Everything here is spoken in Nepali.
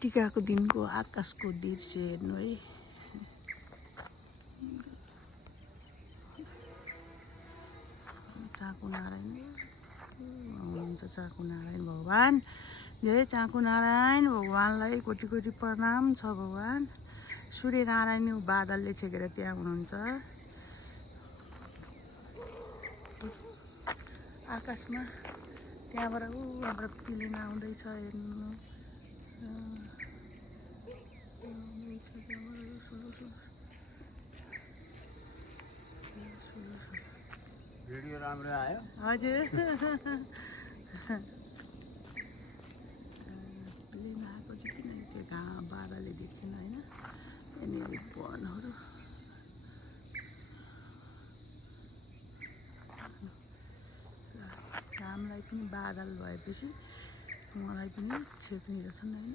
टिकाको दिनको आकाशको दृश्य हेर्नु है। चाँखु नारायण हुनुहुन्छ, चाँखु नारायण भगवान। जय चाँखु नारायण भगवानलाई कोटि कोटि प्रणाम छ भगवान। सूर्य नारायण बादलले छेकेर त्यहाँ हुनुहुन्छ आकाशमा। त्यहाँबाट हाम्रो प्लेन आउँदैछ हेर्नु। भिडियो राम्रो आयो हजुर। प्लेन आएको चाहिँ किन त्यो बादलले देख्दैन होइन। यहाँनिर वनहरू घामलाई पनि बादल भएपछि मलाई पनि छेक्ने रहेछन् होइन।